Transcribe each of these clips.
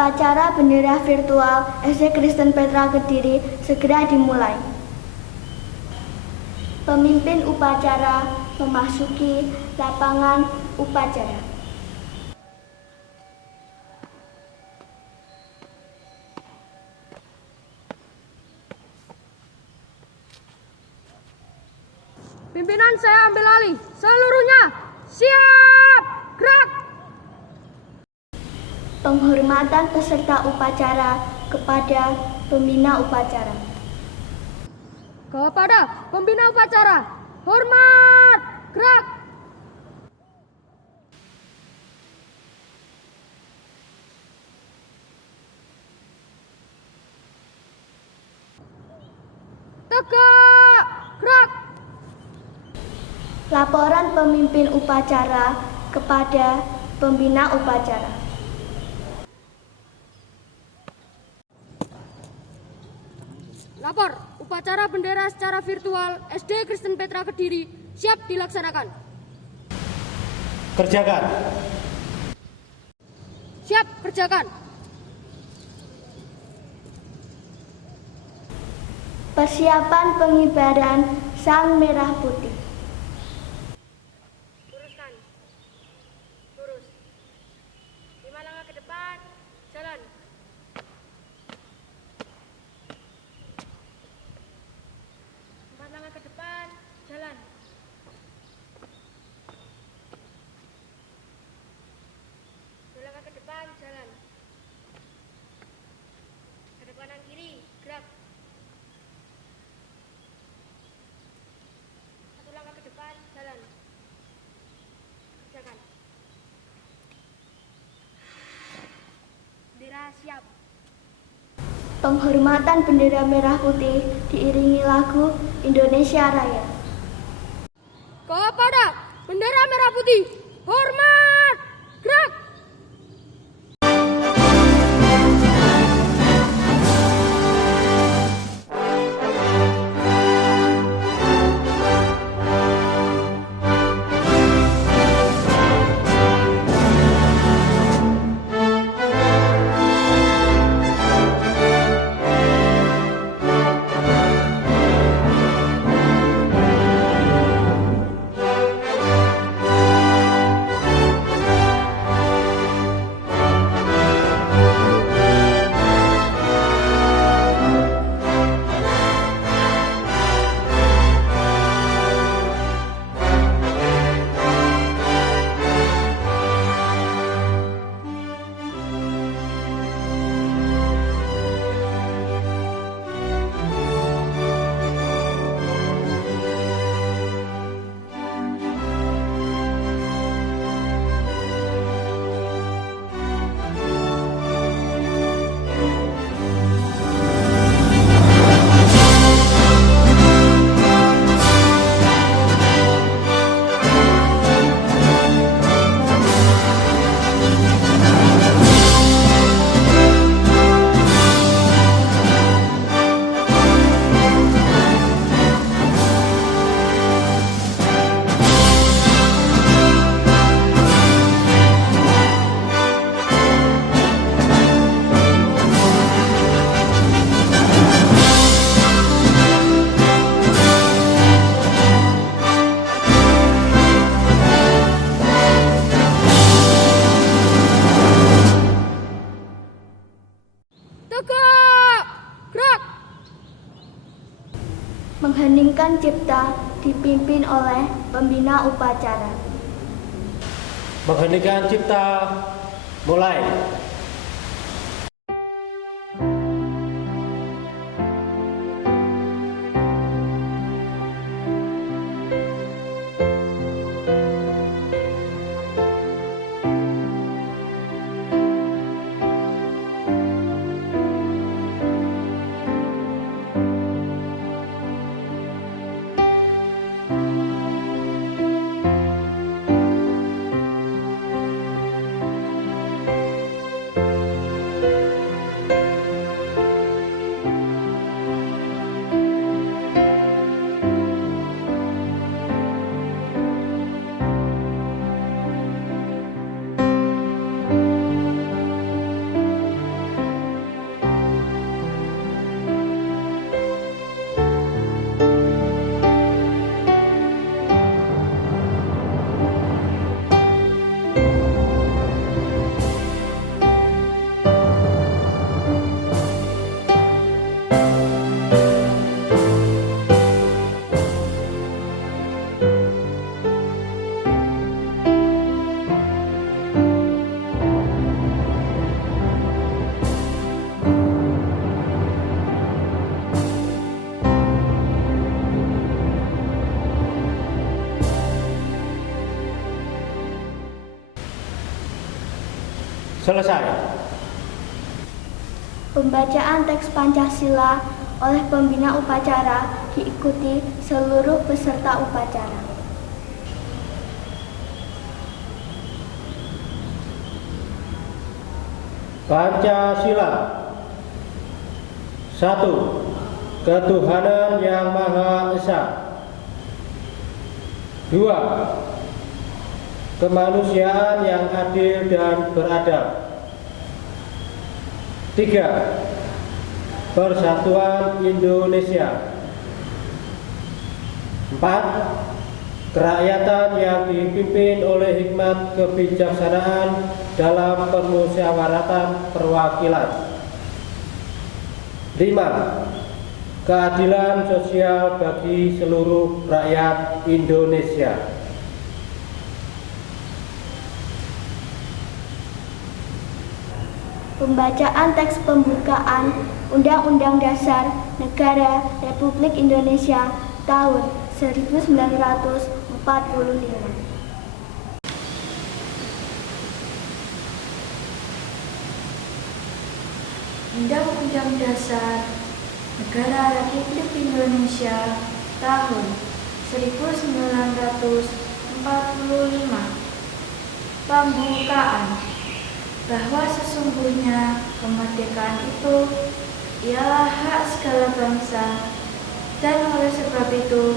Upacara bendera virtual SD Kristen Petra Kediri segera dimulai. Pemimpin upacara memasuki lapangan upacara. Pimpinan, saya ambil alih. Seluruhnya siap, gerak. Penghormatan peserta upacara kepada pembina upacara. Kepada pembina upacara, hormat, gerak. Tegak, gerak. Laporan pemimpin upacara kepada pembina upacara. Lapor, upacara bendera secara virtual SD Kristen Petra Kediri siap dilaksanakan. Kerjakan. Siap, kerjakan. Persiapan pengibaran Sang Merah Putih. Luruskan. Lurus. 5 langkah ke depan, jalan. Langkah ke depan, jalan. Langkah ke depan, jalan. Ke depan kanan kiri, gerak. 1 langkah ke depan, jalan. Kerjakan. Bendera siap. Penghormatan bendera merah putih diiringi lagu Indonesia Raya. Kepada bendera merah putih, hormat, gerak. Tegak, gerak. Mengheningkan cipta dipimpin oleh pembina upacara. Mengheningkan cipta, mulai. Selesai. Pembacaan teks Pancasila oleh pembina upacara diikuti seluruh peserta upacara. Pancasila. 1. Ketuhanan Yang Maha Esa. 2. Kemanusiaan yang adil dan beradab. 3. Persatuan Indonesia. 4. Kerakyatan yang dipimpin oleh hikmat kebijaksanaan dalam permusyawaratan perwakilan. 5. Keadilan sosial bagi seluruh rakyat Indonesia. Pembacaan teks pembukaan Undang-Undang Dasar Negara Republik Indonesia tahun 1945. Undang-Undang Dasar Negara Republik Indonesia tahun 1945. Pembukaan. Bahwa sesungguhnya kemerdekaan itu ialah hak segala bangsa, dan oleh sebab itu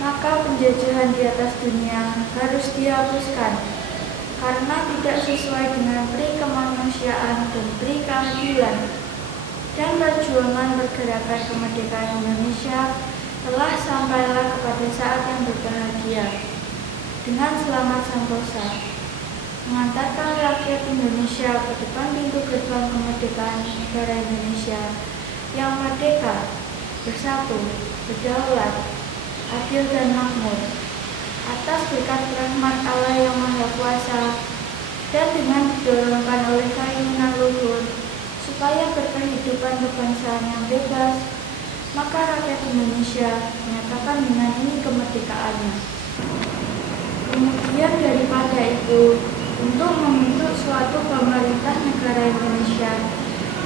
maka penjajahan di atas dunia harus dihapuskan karena tidak sesuai dengan pri kemanusiaan dan pri keadilan. Dan perjuangan pergerakan kemerdekaan Indonesia telah sampailah kepada saat yang berbahagia dengan selamat sentosa, mengantarkan rakyat Indonesia ke depan pintu gerbang kemerdekaan negara Indonesia yang merdeka, bersatu, berdaulat, adil dan makmur, atas berkat rahmat Allah yang Maha Kuasa, dan dengan didorongkan oleh keinginan luhur supaya berkehidupan kebangsaan yang bebas, maka rakyat Indonesia menyatakan dengan ini kemerdekaannya. Kemudian daripada itu, untuk membentuk suatu pemerintah negara Indonesia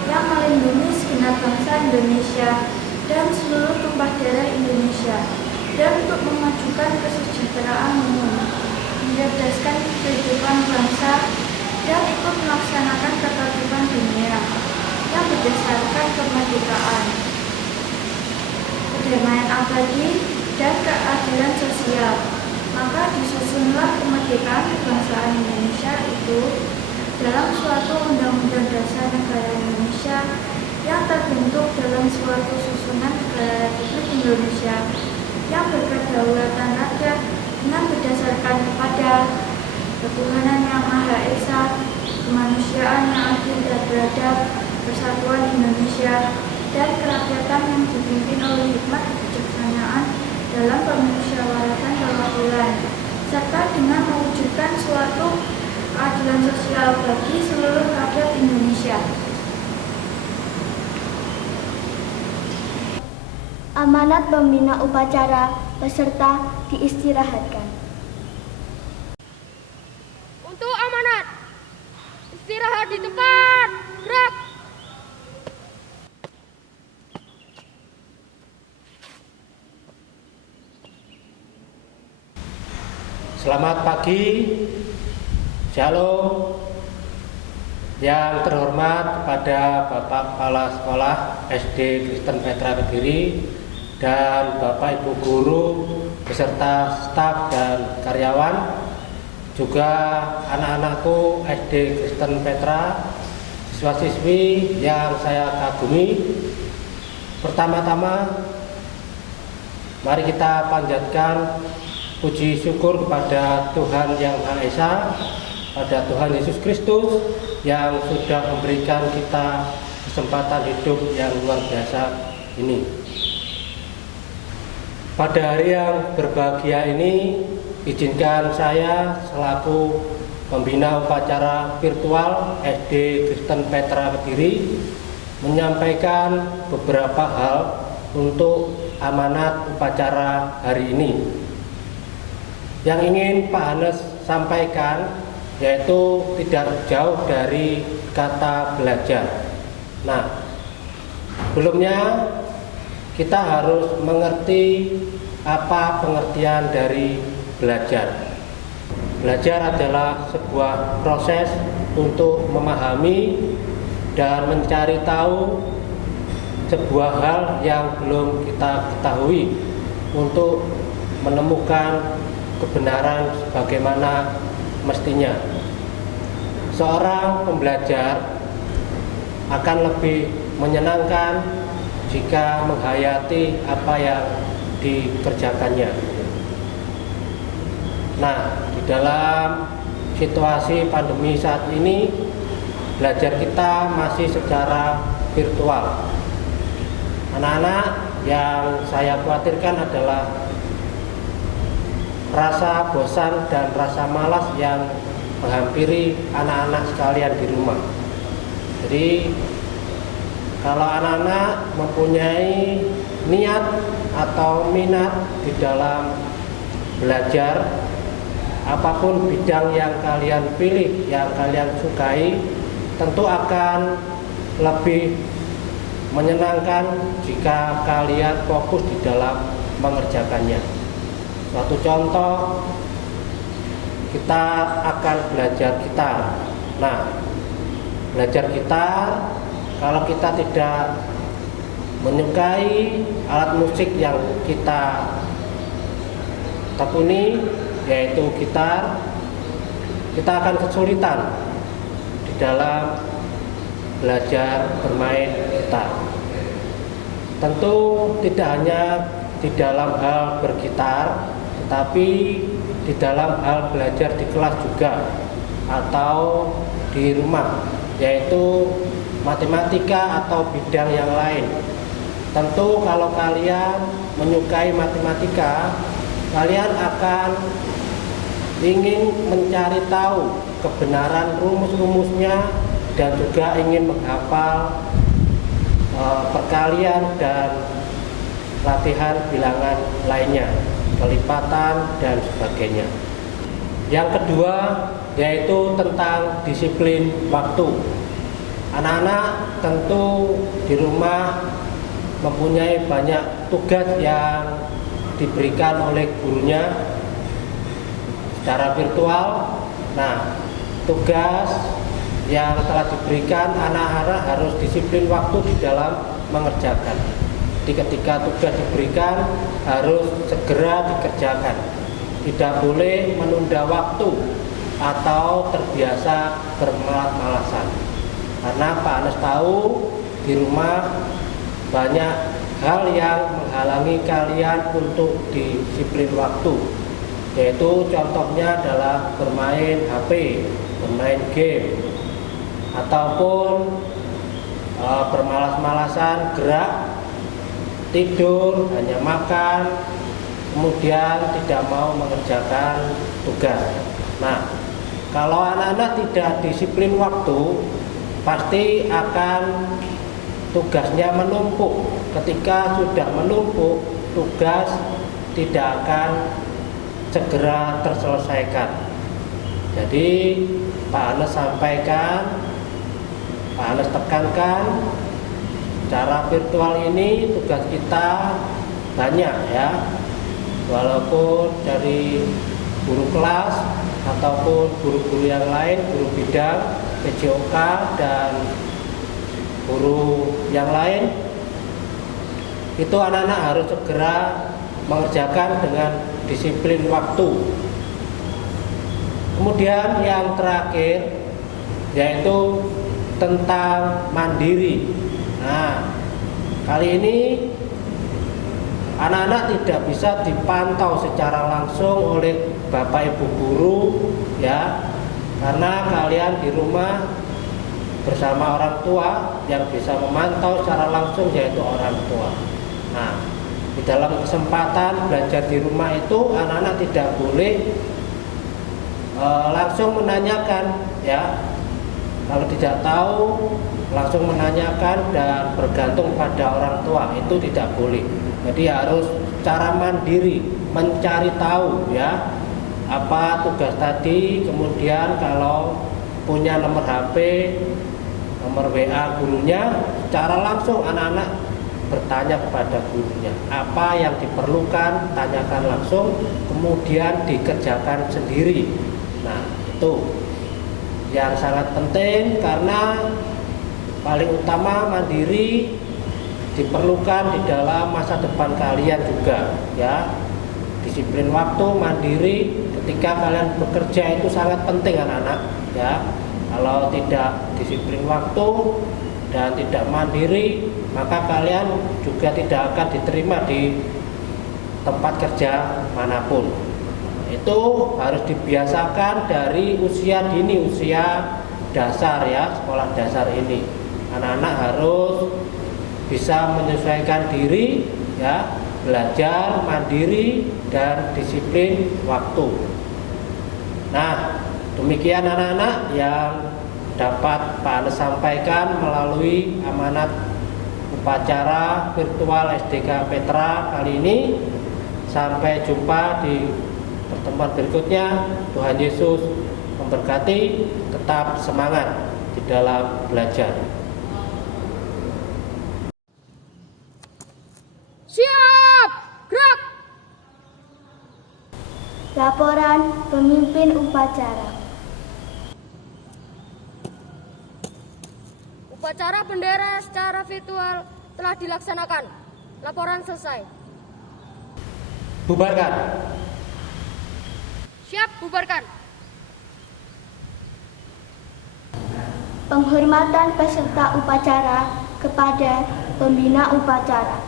yang melindungi segenap bangsa Indonesia dan seluruh tumpah darah Indonesia, dan untuk memajukan kesejahteraan umum, mencerdaskan kehidupan bangsa, dan ikut melaksanakan ketertiban dunia yang berdasarkan kemerdekaan, kedamaian abadi, dan keadilan sosial. Maka disusunlah kemerdekaan kebangsaan Indonesia itu dalam suatu Undang-Undang Dasar Negara Indonesia yang terbentuk dalam suatu susunan negara Republik Indonesia yang berkedaulatan rakyat dengan berdasarkan kepada ketuhanan yang Maha Esa, kemanusiaan yang adil dan beradab, persatuan Indonesia, dan kerakyatan yang dipimpin oleh hikmat kebijaksanaan dalam permusyawaratan perwakilan, serta dengan mewujudkan suatu keadilan sosial bagi seluruh rakyat Indonesia. Amanat pembina upacara peserta diistirahatkan. Untuk amanat, istirahat di tempat, gerak. Selamat pagi, Shalom. Yang terhormat kepada Bapak Kepala Sekolah SD Kristen Petra Kediri dan Bapak Ibu Guru beserta staf dan karyawan, juga anak-anakku SD Kristen Petra, siswa-siswi yang saya kagumi. Pertama-tama, mari kita panjatkan puji syukur kepada Tuhan Yang Maha Esa, pada Tuhan Yesus Kristus yang sudah memberikan kita kesempatan hidup yang luar biasa ini. Pada hari yang berbahagia ini, izinkan saya selaku pembina upacara virtual SD Kristen Petra Kediri menyampaikan beberapa hal untuk amanat upacara hari ini. Yang ingin Pak Hanes sampaikan yaitu tidak jauh dari kata belajar. Nah, sebelumnya kita harus mengerti apa pengertian dari belajar. Belajar adalah sebuah proses untuk memahami dan mencari tahu sebuah hal yang belum kita ketahui untuk menemukan kebenaran sebagaimana mestinya. Seorang pembelajar akan lebih menyenangkan jika menghayati apa yang dikerjakannya. Nah, di dalam situasi pandemi saat ini, belajar kita masih secara virtual. Anak-anak, yang saya khawatirkan adalah rasa bosan dan rasa malas yang menghampiri anak-anak sekalian di rumah. Jadi kalau anak-anak mempunyai niat atau minat di dalam belajar, apapun bidang yang kalian pilih, yang kalian sukai, tentu akan lebih menyenangkan jika kalian fokus di dalam mengerjakannya. Suatu contoh, kita akan belajar gitar. Nah, belajar gitar, kalau kita tidak menyukai alat musik yang kita tekuni, yaitu gitar, kita akan kesulitan di dalam belajar bermain gitar. Tentu tidak hanya di dalam hal bergitar, tetapi di dalam hal belajar di kelas juga atau di rumah, yaitu matematika atau bidang yang lain. Tentu kalau kalian menyukai matematika, kalian akan ingin mencari tahu kebenaran rumus-rumusnya dan juga ingin menghafal perkalian dan latihan bilangan lainnya, kelipatan dan sebagainya. Yang kedua yaitu tentang disiplin waktu. Anak-anak tentu di rumah mempunyai banyak tugas yang diberikan oleh gurunya secara virtual. Nah, tugas yang telah diberikan, anak-anak harus disiplin waktu di dalam mengerjakan. Jadi ketika tugas diberikan harus segera dikerjakan, tidak boleh menunda waktu atau terbiasa bermalas-malasan. Karena Pak Anes tahu di rumah banyak hal yang menghalangi kalian untuk disiplin waktu, yaitu contohnya adalah bermain HP, bermain game, ataupun bermalas-malasan gerak, tidur, hanya makan, kemudian tidak mau mengerjakan tugas. Nah, kalau anak-anak tidak disiplin waktu, pasti akan tugasnya menumpuk. Ketika sudah menumpuk, tugas tidak akan segera terselesaikan. Jadi Pak Anes sampaikan, Pak Anes tekankan, cara virtual ini tugas kita banyak ya, walaupun dari guru kelas ataupun guru-guru yang lain, guru bidang, PJOK dan guru yang lain, itu anak-anak harus segera mengerjakan dengan disiplin waktu. Kemudian yang terakhir yaitu tentang mandiri. Nah, kali ini anak-anak tidak bisa dipantau secara langsung oleh Bapak Ibu guru ya, karena kalian di rumah bersama orang tua, yang bisa memantau secara langsung yaitu orang tua. Nah, di dalam kesempatan belajar di rumah itu anak-anak tidak boleh langsung menanyakan ya. Kalau tidak tahu langsung menanyakan dan bergantung pada orang tua, itu tidak boleh. Jadi harus cara mandiri mencari tahu ya. apa tugas tadi, kemudian kalau punya nomor HP, nomor WA gurunya, secara langsung anak-anak bertanya kepada gurunya apa yang diperlukan, tanyakan langsung, kemudian dikerjakan sendiri. Nah, itu yang sangat penting karena paling utama mandiri diperlukan di dalam masa depan kalian juga, ya. Disiplin waktu, mandiri ketika kalian bekerja itu sangat penting anak-anak, ya. Kalau tidak disiplin waktu dan tidak mandiri, maka kalian juga tidak akan diterima di tempat kerja manapun. Itu harus dibiasakan dari usia dini, usia dasar, ya, sekolah dasar ini. Anak-anak harus bisa menyesuaikan diri, ya, belajar mandiri dan disiplin waktu. Nah, demikian anak-anak yang dapat Pak Anes sampaikan melalui amanat upacara virtual SDK Petra kali ini. Sampai jumpa di pertemuan berikutnya. Tuhan Yesus memberkati, tetap semangat di dalam belajar. Siap, gerak. Laporan pemimpin upacara. Upacara bendera secara virtual telah dilaksanakan. Laporan selesai. Bubarkan. Siap, bubarkan. Penghormatan peserta upacara kepada pembina upacara.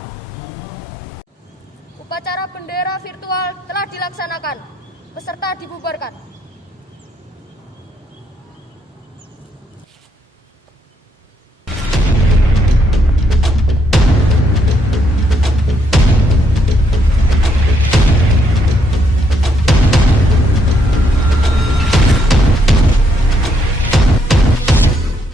Upacara bendera virtual telah dilaksanakan. Peserta dibubarkan.